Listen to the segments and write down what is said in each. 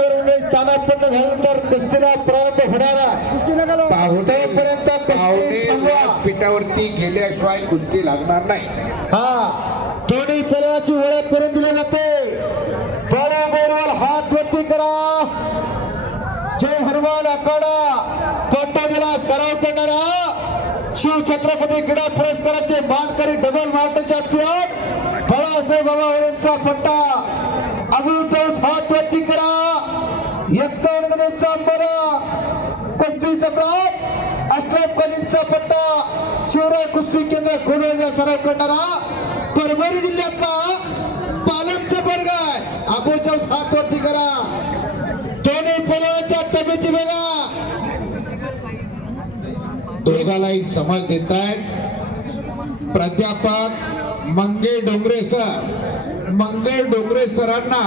ज्यावेळेस स्थानापन्न झाल्यानंतर कुस्तीला प्रारंभ होणार आहे. थांबवा. व्यासपीठावरती गेल्याशिवाय कुस्ती लागणार नाही. हा दोन्ही पैलवानाची ओळख करून दिली जाते. बरोबर हात वरती करा. जय हनुमान आखाडा. कोटागला सराव करणारा शिव छत्रपती क्रीडा पुरस्काराचे मानकरी डबल मार्ट चॅम्पियन करणारा परभणी जिल्ह्यातला पालनचा वर्ग आहे. अबुल चौस हात वरती करा. दोन्ही पलवाच्या तब्येती बघा. दोघालाही समाज देत आहेत. प्राध्यापक मंगे डोंगरे सर. मंगे डोंगरे सरांना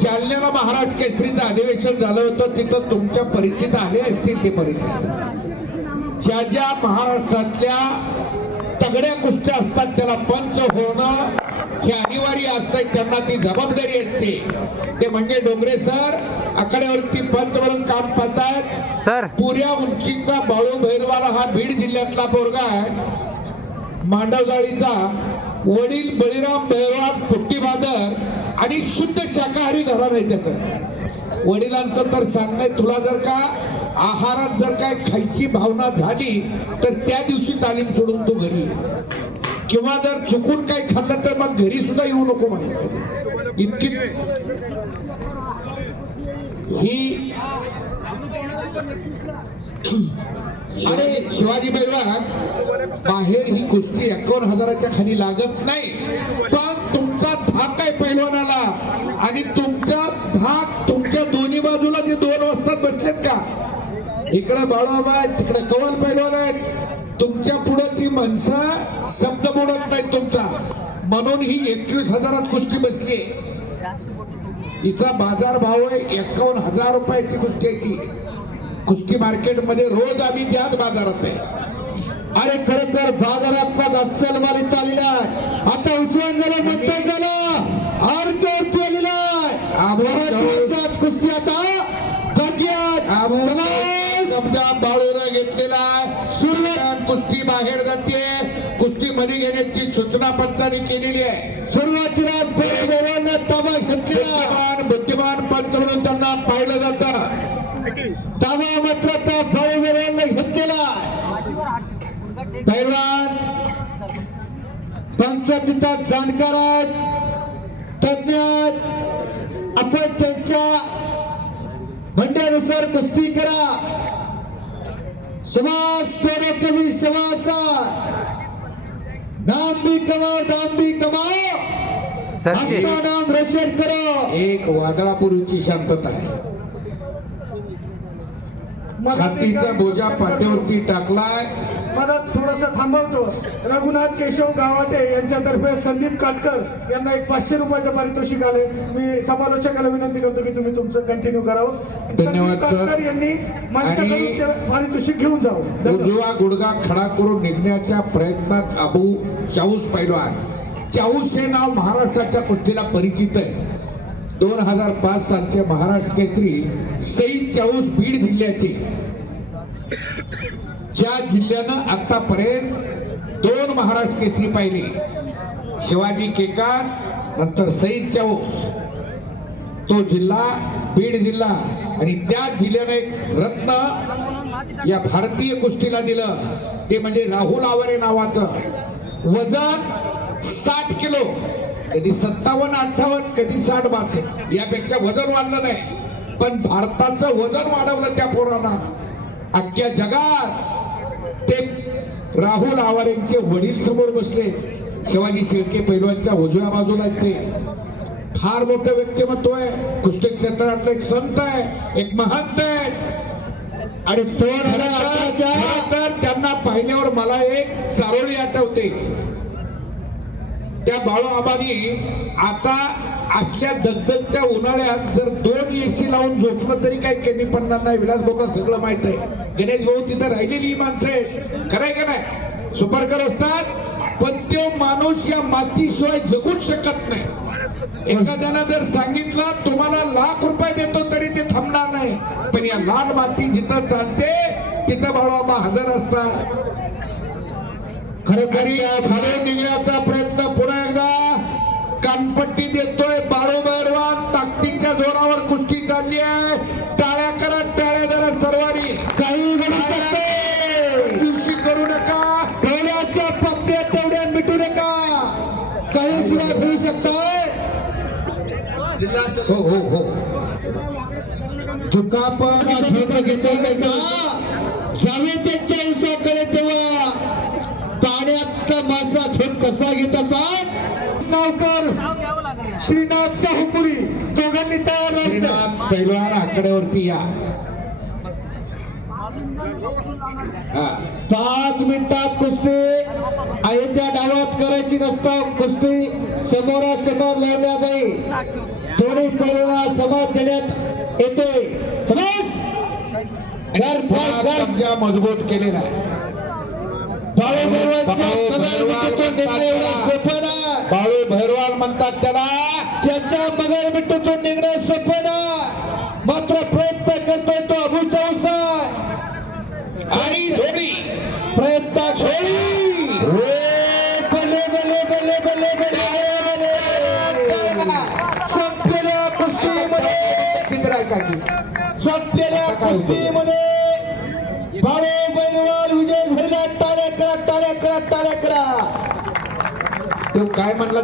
जालन्याला महाराज केसरीचं अधिवेशन झालं होतं. तिथं तुमच्या परिचित आले असतील ते परिचित. ज्या ज्या महाराष्ट्रातल्या तगड्या कुस्त्या असतात त्याला पंच होणं हे अनिवार्य असतं त्यांना ती जबाबदारी असते. ते म्हणजे डोंगरे सर आकड्यावरती पंच म्हणून काम पाहतायत. सर. पुऱ्या उंचीचा बाळू भैरवाला हा बीड जिल्ह्यातला पोरगा आहे. मांडवजाळीचा वडील बळीराम भैरवाल पुट्टी बादर आणि शुद्ध शाकाहारी घराणं आहे त्याचं. वडिलांचं तर सांगणं तुला जर का आहारात जर काय खायची भावना झाली तर त्या दिवशी तालीम सोडून तू घरी किंवा जर चुकून काही खाल्लं तर मग घरी सुद्धा येऊ नको माहिती इतकी ही अरे शिवाजी पैलवान बाहेर ही कुस्ती एकावन्न हजाराच्या खाली लागत नाही पण तुमचा धाक आहे पैलवानाला. आणि तुमचा धाक बाजूला जे दोन वाजता बसलेत का? इकडे बाळाबा तिकडे कवळ पैलवान आहेत. तुमच्यापुढे ती माणसं शब्द बोलत नाहीत तुमचा. म्हणून ही एकवीस हजारात कुस्ती बसली हिचा बाजार भाव आहे एकावन्न हजार रुपयाची कुस्ती आहे ती. कुस्ती मार्केटमध्ये रोज आम्ही त्याच बाजारात आहे. अरे खरोखर बाजारातला अस्सल माल इथं आलेला आहे. आता उचलून झालं कुस्ती बाहेर जाते कुस्ती मध्ये घेण्याची सूचना पंचाने केलेली आहे. सुरुवातीला बैलगावांना ताबा घेतलेला बुद्धिमान पंच म्हणून त्यांना पाहिलं जात. ताबा मात्र त्या बैलगावांना घेतलेला पैलवान पंच तिथं जाणकार आहेत. तज्ञ आपण त्यांच्या म्हणण्यानुसार कुस्ती करा. समाज थोडं कमी समासा नाम भी कमाओ नाम भी कमाओ। सर अपना नाम रोशन करो। एक वादळापूर्वीची शांतता आहे छातीचा बोजा पाट्यावरती टाकलाय. मला थोडस थांबवतो. रघुनाथ केशव गावाटे यांच्यातर्फे संदीप काटकर यांना एक पाचशे रुपयाचं पारितोषिक आले मी समालोचकाला विनंती करतो की तुम्ही तुमचं कंटिन्यू करावं. धन्यवाद. काटकर यांनी पारितोषिक घेऊन जावं. उजवा गुडगा खडा करून निघण्याच्या प्रयत्नात अबू चाऊस पैलवान. चाऊस हे नाव महाराष्ट्राच्या कुस्तीला परिचित आहे. दोन हजार पाच सालचे महाराष्ट्र केसरी सईद चाऊस बीड जिल्ह्याचे. ज्या जिल्ह्यानं आतापर्यंत दोन महाराष्ट्र केसरी पाहिले शिवाजी केकार नंतर सईद चाऊस. तो जिल्हा बीड जिल्हा आणि त्या जिल्ह्यानं एक रत्न या भारतीय कुस्तीला दिलं. ते म्हणजे राहुल आवारे नावाचं. वजन साठ किलो. कधी सत्तावन्न अठ्ठावन्न कधी साठ बासष्ट. यापेक्षा वजन वाढलं नाही. पण भारताचं वजन वाढवलं त्या पोरानं. अख्ख्या जगात ते राहुल आवारेंचे वडील समोर बसले. शिवाजी शेळके पैलवानच्या उजव्या बाजूला ते. फार मोठं व्यक्तिमत्व आहे. कुस्ती क्षेत्रातलं एक संत आहे. एक महंत आहे. आणि तर त्यांना पाहिल्यावर मला एक चारोळी आठवते. त्या बाळू आता असल्या दगदगत्या उन्हाळ्यात जर दोन एसी लावून झोपलं तरी काही कमी पडणार नाही. विलास भाऊला सगळं माहीत आहे. गणेश भाऊ तिथं राहिलेली ही माणसं आहेत. खरंय का नाही? सुपरकर असतात पण तो माणूस या मातीशिवाय जगूच शकत नाही. एखाद्यानं जर सांगितलं तुम्हाला लाख रुपये देतो तरी ते थांबणार नाही. पण या लाल माती जिथं चालते तिथं बाळूबा हजर असतात. खरं आणि खाली निघण्याचा प्रयत्न पुन्हा एकदा. कानपट्टी देतोय बाळू बैरवान ताकदीच्या जोरावर कुस्ती चालली आहे. टाळ्या करा टाळ्या जरा सर्वांनी. काही करू नका. डोळ्याच्या पप्प्या तेवढ्या मिटू नका. काही सुद्धा घेऊ शकताय हो हो हो. दुखापा झोप घेतो कसा नावकर श्रीनाथ शाहपुरी. दोघांनी तयार श्रीनाथ आकड्यावरती या. पाच मिनिटात कुस्ती. अयोध्या डावात करायची नसता. कुस्ती समोरासमोर लावल्या जाईल. दोन्ही पैलवाना समाज देण्यात येते. मजबूत केलेला आहे. बाळू भैरवाल म्हणतात त्याला त्याच्या पगार मिटूतून निघणं सोपं नाही. मात्र प्रयत्न करतोय तो अबूचा उसाय आणि जोडी प्रयत्न छोडी बले बले बले बले बले संपलेल्या कुस्तीमध्ये. संपलेल्या कुस्तीमध्ये. बाळू तो काय म्हणला?